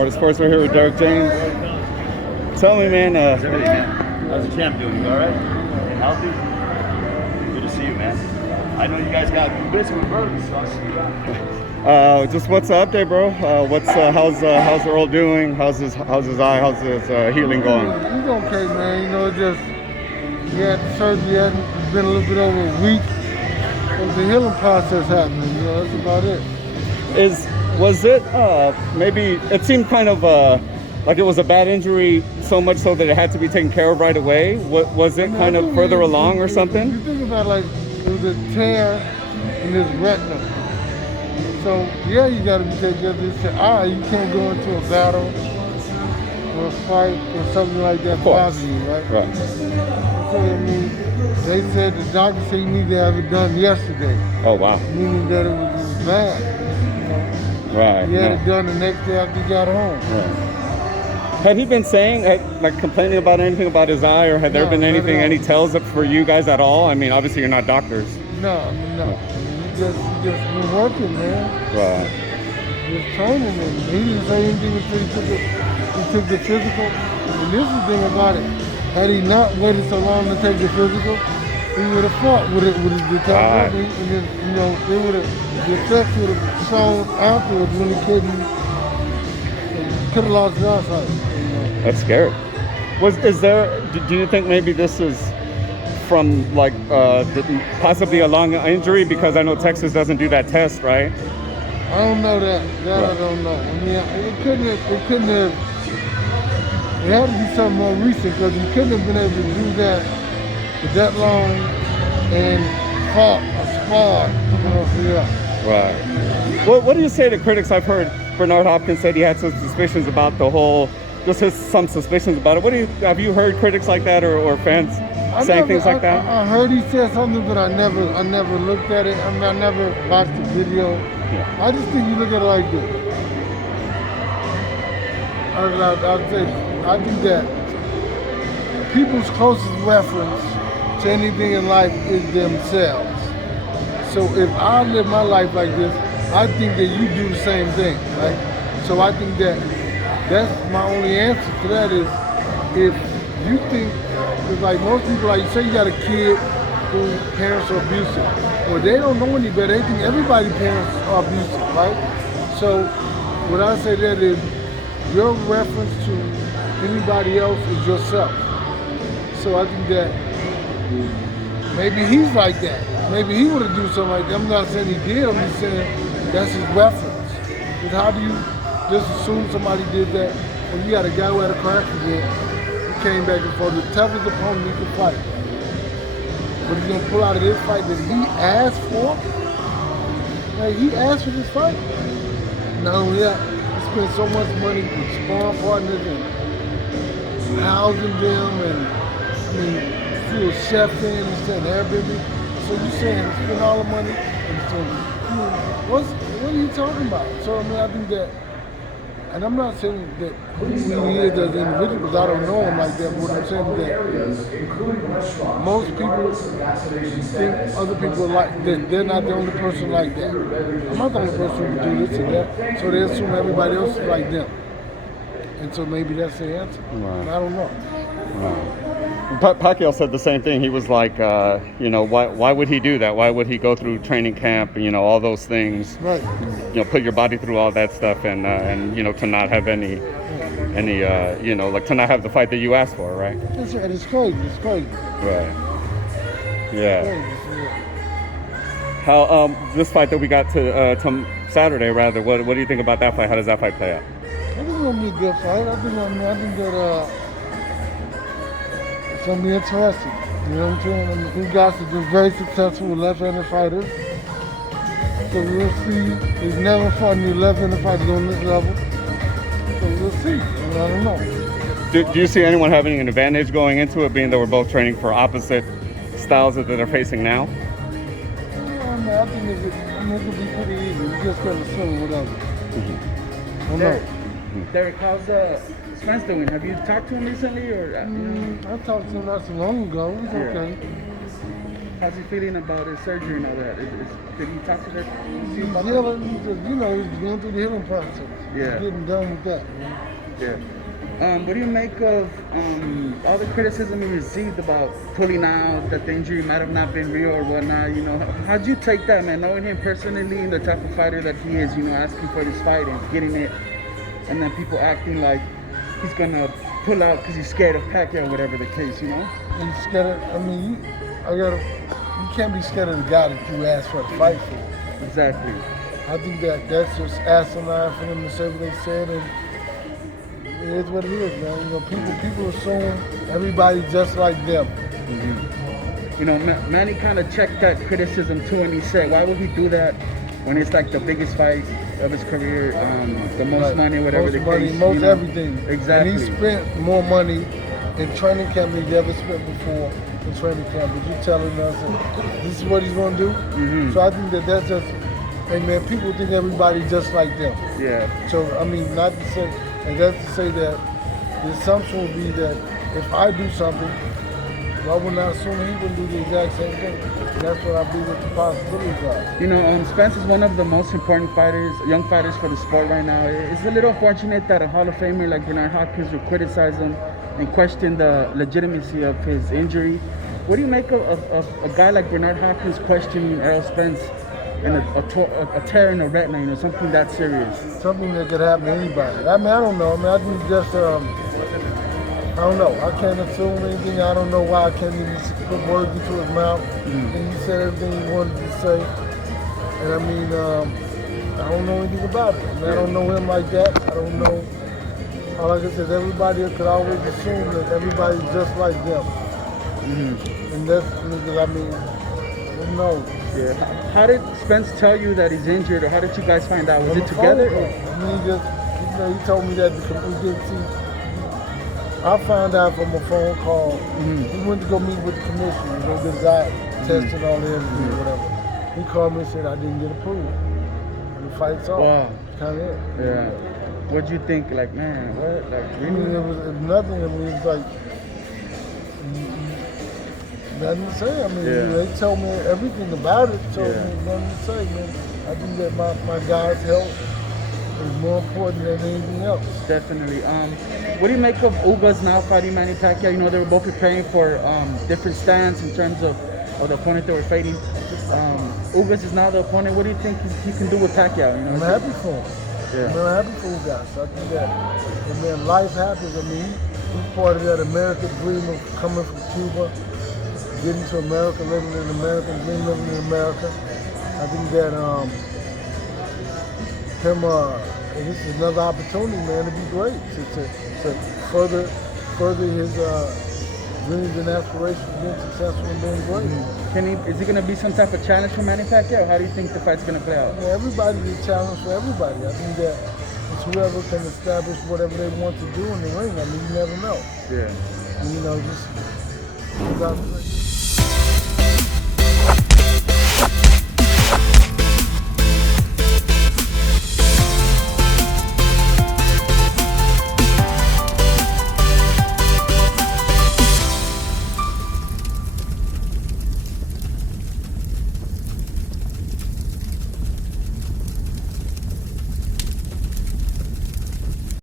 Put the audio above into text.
Florida Sports. We're here with Derrick James. Tell me, man. How's everything, man? How's the champ doing? You all right? And healthy? Good to see you, man. I know you guys got busy with birds, so I'll see you around. Just what's the update, bro? How's Earl doing? How's his eye? How's his healing going? He's okay, man. You know, just he had surgery. It's been a little bit over a week. There's the healing process happening. You know, that's about it. Was it maybe it seemed kind of like it was a bad injury, so much so that it had to be taken care of right away? Was it kind of further along or something? You think about like it was a tear in his retina. So yeah, you got to be taking care of this. You can't go into a battle or a fight or something like that bothers you, right? Right. So I mean, they said the doctor said you need to have it done yesterday. Oh wow. Meaning that it was bad. Right. He had it done the next day after he got home. Right. Had he been saying, like, complaining about anything about his eye, or had there been anything, any tells up for you guys at all? I mean, obviously you're not doctors. No. He just been working, man. Right. He was training, and he didn't say anything until he took the physical. And this is the thing about it. Had he not waited so long to take the physical, he would have fought with his detective, and then, you know, the effects would have shown afterwards when he could have lost his eyesight. You know. That's scary. Do you think maybe this is from like possibly a lung injury? Because I know Texas doesn't do that test, right? I don't know that. Right. I don't know. I mean, it couldn't have. It had to be something more recent, because he couldn't have been able to do that for that long and fought or sparred. You know, so yeah. Right. What do you say to critics? I've heard Bernard Hopkins said he had some suspicions about the whole, some suspicions about it. Have you heard critics like that or fans saying things like that? I heard he said something, but I never looked at it. I mean, I never watched the video. Yeah. I just think you look at it like this. I think that people's closest reference to anything in life is themselves. So if I live my life like this, I think that you do the same thing, right? So I think that's my only answer to that is, if you think, because like most people, like you say you got a kid whose parents are abusive. Well, they don't know any better. They think everybody's parents are abusive, right? So what I say that is, your reference to anybody else is yourself. So I think that maybe he's like that. Maybe he would have do something like that. I'm not saying he did, I'm just saying that's his reference. Because how do you just assume somebody did that when you got a guy who had a car accident, he came back and forth, the toughest opponent he could fight. But he's gonna pull out of this fight that he asked for? Like, he asked for this fight? Not only that, he spent so much money with sparring partners and housing them, and I mean, threw a chef in and said, Airbnb. So you saying spend all the money, and so what are you talking about? So I mean, I think that, and I'm not saying that who he is as an individual, because I don't know him like that, but I'm saying that most people think other people like that. They're not the only person like that. I'm not the only person who do this and that, so they assume everybody else is like them. And so maybe that's the answer. Right. I don't know. Right. Pacquiao said the same thing. He was like, why would he do that? Why would he go through training camp? All those things. Right. Put your body through all that stuff, and to not have any, like to not have the fight that you asked for, right? That's right. It's crazy. Right. Yeah. How this fight that we got to Saturday, rather? What do you think about that fight? How does that fight play out? I think it's gonna be a good fight. I think that it's gonna be interesting. You know what I'm saying? I mean, these guys have been very successful with left-handed fighters. So we'll see. He's never fought any left-handed fighters on this level. So we'll see. I don't know. Do you see anyone having an advantage going into it, being that we're both training for opposite styles that they're facing now? Yeah, I think it could be pretty easy. You just gotta assume whatever. I don't know. Derrick, how's Spence doing? Have you talked to him recently, or? I talked to him not so long ago. He's okay. How's he feeling about his surgery and all that? Did he talk to He's about that? healing, you know, he's going through the healing process. Yeah. He's getting done with that. Yeah. What do you make of all the criticism he received about pulling out, that the injury might have not been real or whatnot? You know, how'd you take that, man? Knowing him personally and the type of fighter that he is, you know, asking for this fight and getting it, and then people acting like he's gonna pull out because he's scared of Pacquiao, whatever the case, you know? He's scared of, I mean, you can't be scared of the guy that you asked for to fight for. Exactly. I think that's just asinine for them to say what they said, and it is what it is, man. You know, people assume everybody just like them. You know, Manny kind of checked that criticism too, and he said, why would he do that when it's like the biggest fight of his career, the most Right. money, whatever most the money, case. most you know? everything. Exactly. And he spent more money in training camp than he ever spent before in training camp. But you telling us that this is what he's going to do? So I think that's just, hey man, people think everybody just like them. Yeah. So, I mean, not to say, and that's to say that the assumption would be that if I do something, why wouldn't I assume he would do the exact same thing? And that's what I believe what the possibilities are. You know, Spence is one of the most important fighters, young fighters for the sport right now. It's a little unfortunate that a Hall of Famer like Bernard Hopkins would criticize him and question the legitimacy of his injury. What do you make of a guy like Bernard Hopkins questioning Errol Spence and a tear in the retina, you know, something that serious? Something that could happen to anybody. I mean, I don't know. I mean, I think just, I don't know. I can't assume anything. I don't know why I can't even put words into his mouth. And he said everything he wanted to say. And I mean, I don't know anything about it. I mean, I don't know him like that. I don't know. Like I said, everybody could always assume that everybody's just like them. And that's because, I mean, who knows? Yeah. How did Spence tell you that he's injured, or how did you guys find out? Was On it the together? phone call. I mean, he just, you know, he told me that we did see. I found out from a phone call. He went to go meet with the commission, you know, this guy testing all the evidence or whatever. He called me and said I didn't get approved. And the fight's off. Wow. Kind of it. Yeah. What'd you think? Like, man, what? Like, I mean, really? it was nothing. I mean, it's like nothing to say. I mean, they told me everything about it. So there's nothing to say, man. I think that my guy's health is more important than anything else. Definitely. What do you make of Ugas now fighting Manny Pacquiao? You know, they were both preparing for different stands in terms of the opponent they were fighting. Ugas is now the opponent. What do you think he can do with Pacquiao? You know, I'm happy for him. Yeah. I'm happy for Ugas. I think that, and then life happens. I mean, he's part of that American dream of coming from Cuba, getting to America, living in America, dream living in America. I think that this is another opportunity, man, to be great, to further his dreams and aspirations of being successful and being great. Is he going to be some type of challenge for Manny Pacquiao? How do you think the fight's going to play out? Yeah, everybody's a challenge for everybody. I think that it's whoever can establish whatever they want to do in the ring. I mean, you never know. Yeah. And, you know, just